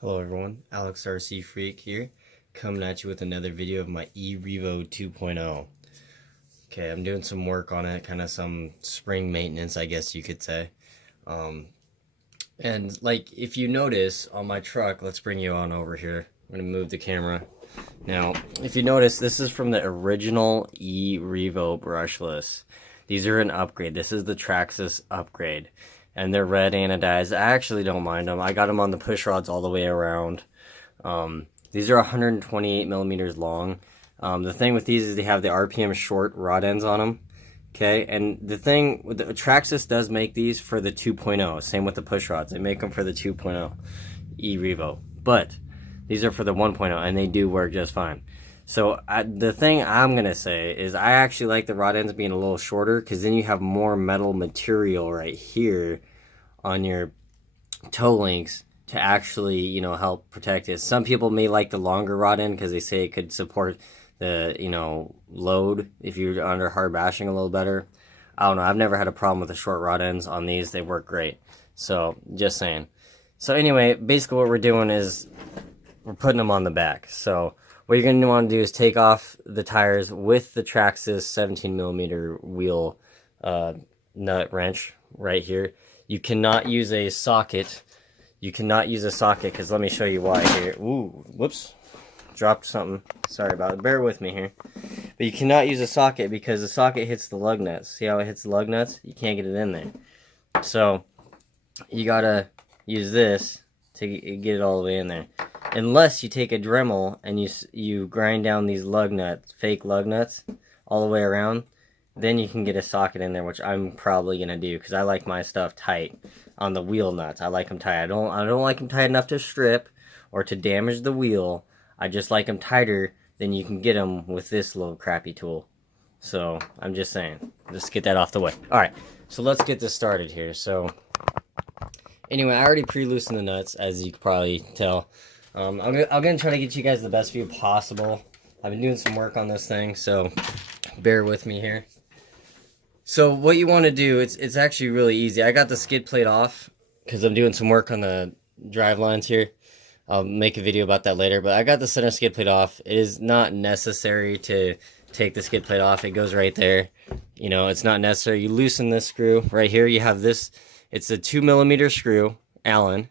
Hello everyone, Alex RC Freak here, coming at you with another video of my revo 2.0. Okay, I'm doing some work on it, kind of some spring maintenance, I guess you could say. And like, if you notice on my truck, let's bring you on over here. I'm gonna move the camera. Now, if you notice, this is from the original revo brushless. These are an upgrade. This is the traxxas upgrade. And they're red anodized. I actually don't mind them. I got them on the push rods all the way around. These are 128 millimeters long. The thing with these is they have the RPM short rod ends on them. Okay, and the thing with the traxxas does make these for the 2.0. Same with the push rods. They make them for the 2.0 revo. But these are for the 1.0, and they do work just fine. So the thing I'm going to say is I actually like the rod ends being a little shorter, because then you have more metal material right here on your toe links to actually, you know, help protect it. Some people may like the longer rod end because they say it could support the, you know, load if you're under hard bashing a little better. I don't know. I've never had a problem with the short rod ends on these. They work great. So just saying. So anyway, basically what we're doing is we're putting them on the back. So what you're going to want to do is take off the tires with the traxxas 17 millimeter wheel nut wrench right here. You cannot use a socket. You cannot use a socket because let me show you why here. Ooh, whoops. Dropped something. Sorry about it. Bear with me here. But you cannot use a socket because the socket hits the lug nuts. See how it hits the lug nuts? You can't get it in there. So you got to use this to get it all the way in there. Unless you take a Dremel and you grind down these lug nuts, fake lug nuts, all the way around, then you can get a socket in there, which I'm probably gonna do because I like my stuff tight on the wheel nuts. I like them tight. I don't like them tight enough to strip or to damage the wheel. I just like them tighter than you can get them with this little crappy tool. So I'm just saying, just get that off the way. All right, so let's get this started here. So anyway, I already pre-loosened the nuts, as you can probably tell. I'm gonna try to get you guys the best view possible. I've been doing some work on this thing, so bear with me here. So what you want to do, it's actually really easy. I got the skid plate off because I'm doing some work on the drive lines here. I'll make a video about that later, but I got the center skid plate off. It is not necessary to take the skid plate off. It goes right there. You know, it's not necessary. You loosen this screw right here. You have this. It's a 2 millimeter screw, Allen.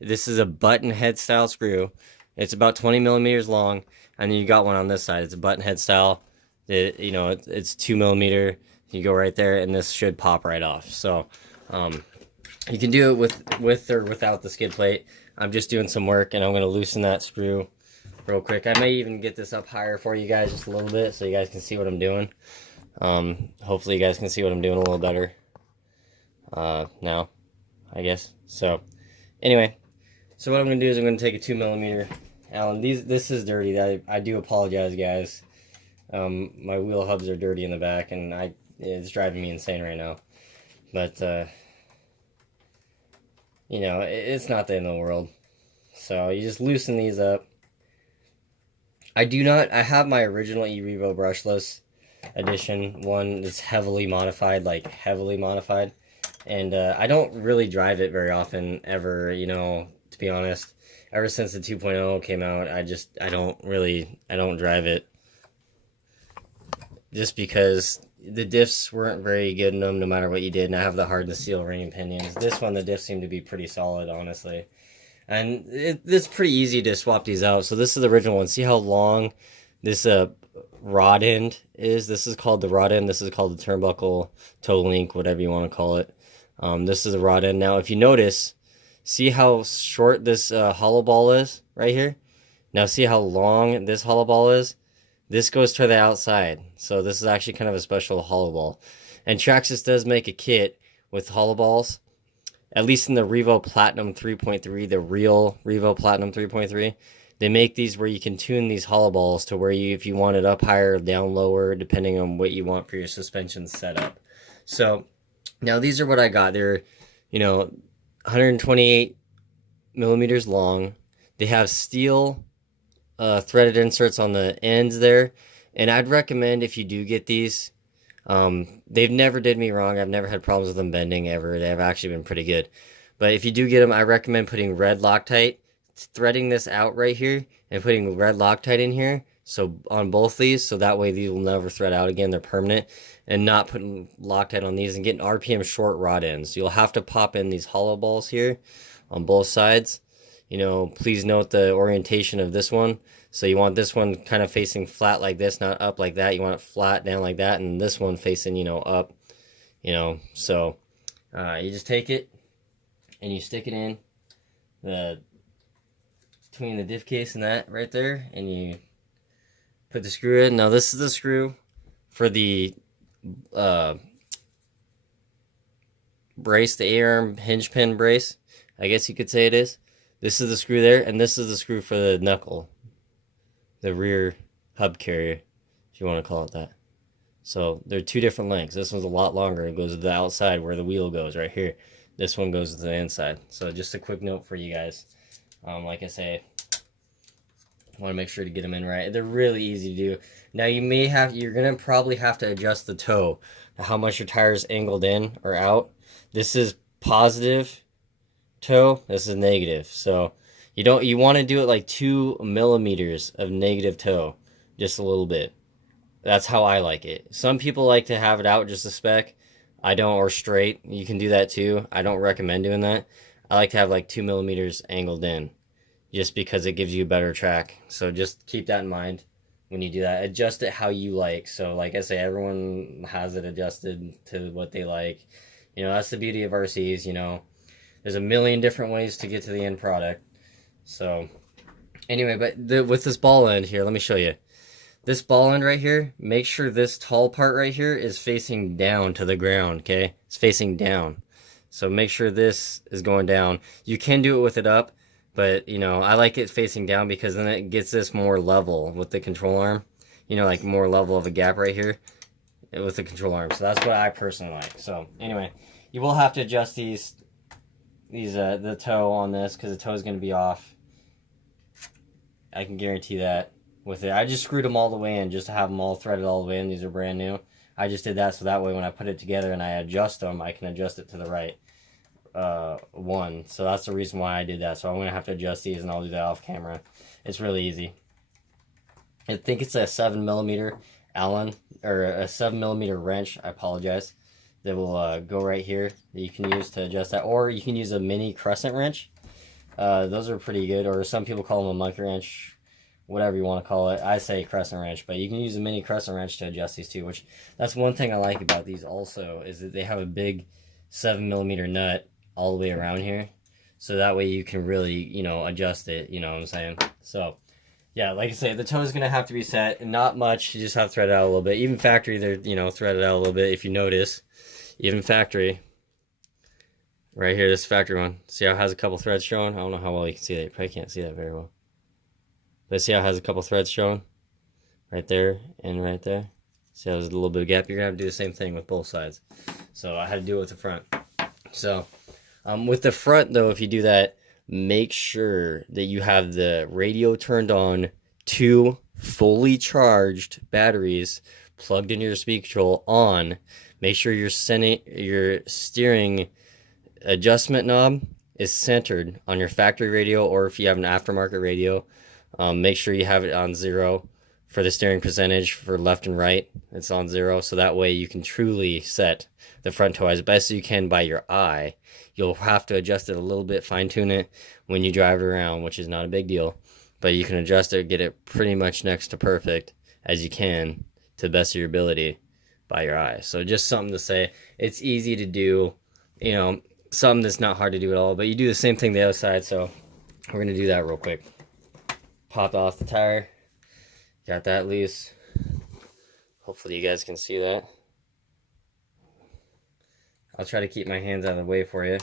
This is a button head style screw. It's about 20 millimeters long, and then you got one on this side. It's a button head style. You know, it's 2 millimeter. You go right there, and this should pop right off. So you can do it with or without the skid plate. I'm just doing some work, and I'm going to loosen that screw real quick. I may even get this up higher for you guys just a little bit so you guys can see what I'm doing. Hopefully you guys can see what I'm doing a little better now, I guess. So anyway, so what I'm going to do is I'm going to take a 2 millimeter Allen. This is dirty. I do apologize, guys. My wheel hubs are dirty in the back, and it's driving me insane right now. But you know, it's not the end of the world. So you just loosen these up. I have my original revo brushless edition, one that's heavily modified, and I don't really drive it very often ever, you know, to be honest. Ever since the 2.0 came out, I don't drive it. Just because the diffs weren't very good in them no matter what you did, and I have the hard to seal ring and pinions. This one, the diffs seem to be pretty solid, honestly. And it's pretty easy to swap these out. So this is the original one. See how long this rod end is? This is called the rod end. This is called the turnbuckle, toe link, whatever you want to call it. This is the rod end. Now, if you notice, see how short this hollow ball is right here? Now, see how long this hollow ball is? This goes to the outside, so this is actually kind of a special hollow ball. And Traxxas does make a kit with hollow balls, at least in the Revo Platinum 3.3, the real Revo Platinum 3.3. They make these where you can tune these hollow balls to where if you want it up higher or down lower, depending on what you want for your suspension setup. So now these are what I got. They're, you know, 128 millimeters long. They have steel threaded inserts on the ends there, and I'd recommend if you do get these, they've never did me wrong. I've never had problems with them bending ever. They've actually been pretty good. But if you do get them, I recommend putting red Loctite. threading this out right here and putting red Loctite in here. So on both these, so that way these will never thread out again. They're permanent, and not putting Loctite on these and getting RPM short rod ends. You'll have to pop in these hollow balls here on both sides. You know, please note the orientation of this one. So you want this one kind of facing flat like this, not up like that. You want it flat down like that, and this one facing, you know, up. You know, so you just take it and you stick it in between the diff case and that right there, and you put the screw in. Now this is the screw for the brace, the A-arm hinge pin brace, I guess you could say it is. This is the screw there, and this is the screw for the knuckle, the rear hub carrier, if you want to call it that. So they're two different lengths. This one's a lot longer. It goes to the outside where the wheel goes right here. This one goes to the inside. So just a quick note for you guys. Like I say, I want to make sure to get them in right. They're really easy to do. Now you're gonna probably have to adjust the toe to how much your tire's angled in or out. This is positive toe. This is negative. So you want to do it like 2 millimeters of negative toe, just a little bit. That's how I like it. Some people like to have it out just a speck. I don't, or straight. You can do that too. I don't recommend doing that. I like to have like 2 millimeters angled in, just because it gives you a better track. So just keep that in mind when you do that. Adjust it how you like. So like I say, everyone has it adjusted to what they like. You know, that's the beauty of RCs, you know. There's a million different ways to get to the end product. So anyway, but with this ball end here, let me show you. This ball end right here, make sure this tall part right here is facing down to the ground, okay? It's facing down. So make sure this is going down. You can do it with it up, but, you know, I like it facing down because then it gets this more level with the control arm. You know, like more level of a gap right here with the control arm. So that's what I personally like. So anyway, you will have to adjust the toe on this because the toe is going to be off. I can guarantee that. With it, I just screwed them all the way in just to have them all threaded all the way in. These are brand new. I just did that so that way when I put it together and I adjust them, I can adjust it to the right one. So that's the reason why I did that. So I'm going to have to adjust these, and I'll do that off camera. It's really easy. I think it's a 7 millimeter Allen, or a 7 millimeter wrench, I apologize, that will go right here that you can use to adjust that. Or you can use a mini crescent wrench. Those are pretty good, or some people call them a monkey wrench, whatever you want to call it. I say crescent wrench, but you can use a mini crescent wrench to adjust these too, which that's one thing I like about these also, is that they have a big 7 millimeter nut all the way around here. So that way you can really, you know, adjust it, you know what I'm saying? So, yeah, like I say, the toe is going to have to be set, and not much. You just have to thread it out a little bit. Even factory, they're, you know, threaded out a little bit, if you notice. Even factory. Right here, this factory one. See how it has a couple threads showing? I don't know how well you can see that. You probably can't see that very well. But see how it has a couple threads showing? Right there and right there. See how there's a little bit of gap? You're going to have to do the same thing with both sides. So I had to do it with the front. So with the front, though, if you do that, make sure that you have the radio turned on, 2 fully charged batteries plugged into your speed control on. Make sure your steering adjustment knob is centered on your factory radio, or if you have an aftermarket radio, make sure you have it on 0 for the steering percentage for left and right. It's on 0, so that way you can truly set the front toe as best you can by your eye. You'll have to adjust it a little bit, fine tune it when you drive it around, which is not a big deal, but you can adjust it, get it pretty much next to perfect as you can to the best of your ability by your eye. So just something to say. It's easy to do, you know, something that's not hard to do at all, but you do the same thing the other side. So we're going to do that real quick. Pop off the tire, got that loose. Hopefully you guys can see that. I'll try to keep my hands out of the way for you.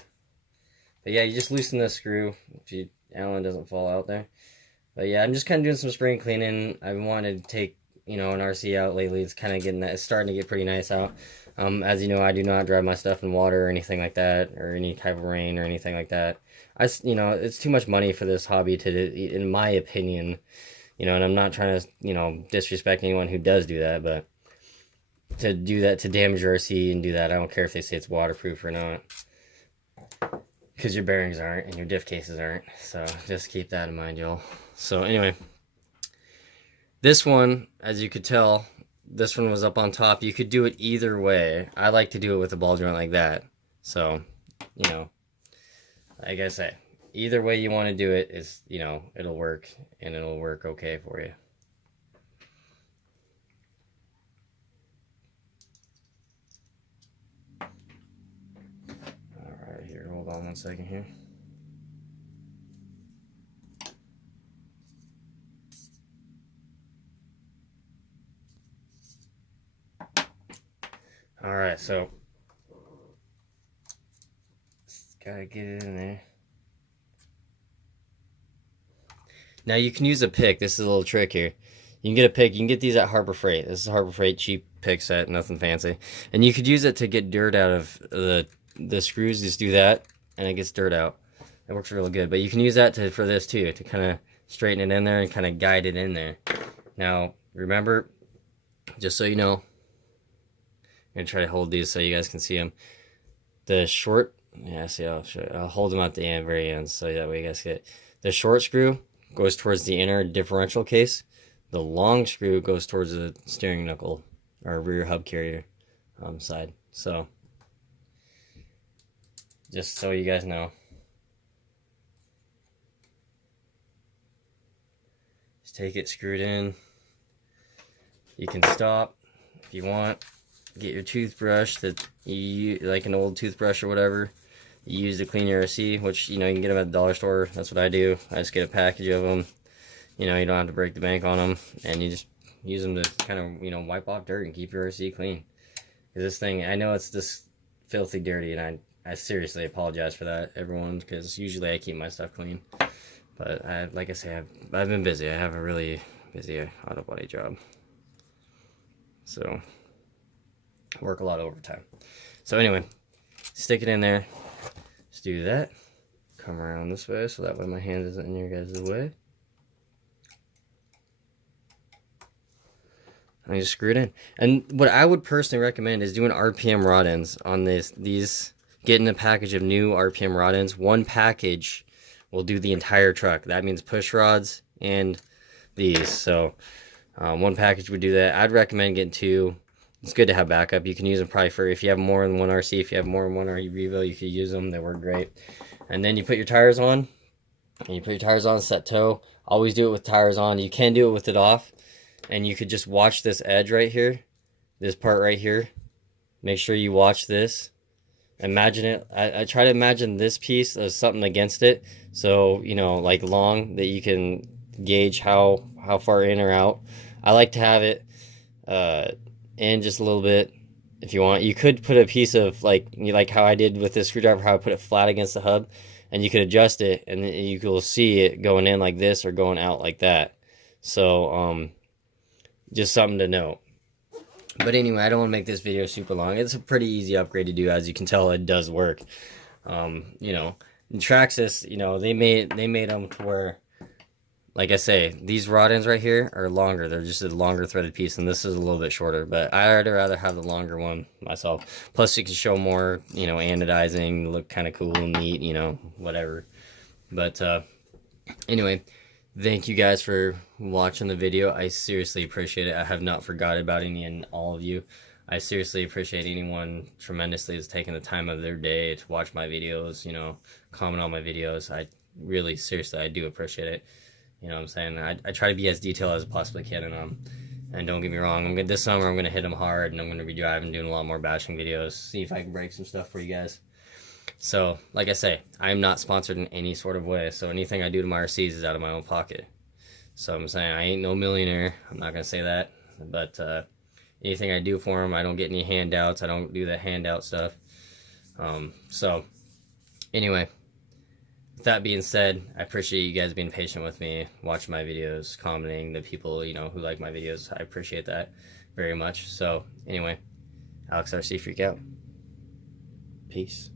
But yeah, you just loosen the screw if Allen doesn't fall out there. But yeah, I'm just kind of doing some spring cleaning. I've wanted to take, you know, an RC out lately. It's kind of getting that, it's starting to get pretty nice out. As you know, I do not drive my stuff in water or anything like that, or any type of rain or anything like that. You know, it's too much money for this hobby to, in my opinion, you know, and I'm not trying to, you know, disrespect anyone who does do that, but to do that, to damage your RC and do that, I don't care if they say it's waterproof or not. because your bearings aren't and your diff cases aren't. So just keep that in mind, y'all. So anyway, this one, as you could tell, this one was up on top. You could do it either way. I like to do it with a ball joint like that. So, you know, like I say, either way you want to do it is, you know, it'll work, and it'll work okay for you. All right, here, hold on one second here. All right, so gotta get it in there. Now you can use a pick. This is a little trick here. You can get a pick. You can get these at Harbor Freight. This is a Harbor Freight cheap pick set, nothing fancy. And you could use it to get dirt out of the screws. Just do that, and it gets dirt out. It works really good. But you can use that for this too, to kind of straighten it in there and kind of guide it in there. Now remember, just so you know, I'm gonna try to hold these so you guys can see them. The short, yeah, see, I'll hold them at the end, very end, so that way you guys get it. The short screw goes towards the inner differential case. The long screw goes towards the steering knuckle or rear hub carrier side. So just so you guys know, just take it screwed in. You can stop if you want. Get your toothbrush that you like, an old toothbrush or whatever you use to clean your RC, which, you know, you can get them at the dollar store. That's what I do. I just get a package of them. You know, you don't have to break the bank on them, and you just use them to kind of, you know, wipe off dirt and keep your RC clean. Because this thing, I know it's just filthy dirty, and I seriously apologize for that, everyone, because usually I keep my stuff clean. But like I say, I've been busy. I have a really busy auto body job, so I work a lot of overtime. So anyway, stick it in there. Just do that. Come around this way, so that way my hand isn't in your guys' way. I just screw it in. And what I would personally recommend is doing RPM rod ends on these. Getting a package of new RPM rod ends. One package will do the entire truck. That means push rods and these. So one package would do that. I'd recommend getting two. It's good to have backup. You can use them probably for, if you have more than one RC, if you have more than one revo, you could use them. They work great. And then you put your tires on. And you put your tires on, set toe. Always do it with tires on. You can do it with it off. And you could just watch this edge right here. This part right here. Make sure you watch this. Imagine it. I try to imagine this piece as something against it. So, you know, like long, that you can gauge how far in or out. I like to have it in just a little bit if you want. You could put a piece of, like how I did with this screwdriver, how I put it flat against the hub, and you could adjust it, and then you will see it going in like this or going out like that. So just something to note. But anyway, I don't want to make this video super long. It's a pretty easy upgrade to do. As you can tell, it does work. You know, traxxas, you know, they made them to where, like I say, these rod ends right here are longer. They're just a longer threaded piece, and this is a little bit shorter. But I'd rather have the longer one myself. Plus, you can show more, you know, anodizing, look kind of cool and neat, you know, whatever. But anyway, thank you guys for watching the video. I seriously appreciate it. I have not forgotten about any and all of you. I seriously appreciate anyone tremendously that's taking the time of their day to watch my videos, you know, comment on my videos. I really, seriously, I do appreciate it. You know what I'm saying? I try to be as detailed as I possibly can, and don't get me wrong, this summer I'm going to hit them hard, and I'm going to be driving, doing a lot more bashing videos, see if I can break some stuff for you guys. So, like I say, I'm not sponsored in any sort of way, so anything I do to my RCs is out of my own pocket. So I'm saying I ain't no millionaire, I'm not going to say that, but anything I do for them, I don't get any handouts, I don't do the handout stuff. So, anyway, with that being said, I appreciate you guys being patient with me, watching my videos, commenting, the people, you know, who like my videos, I appreciate that very much. So, anyway, Alex RC Freak out. Peace.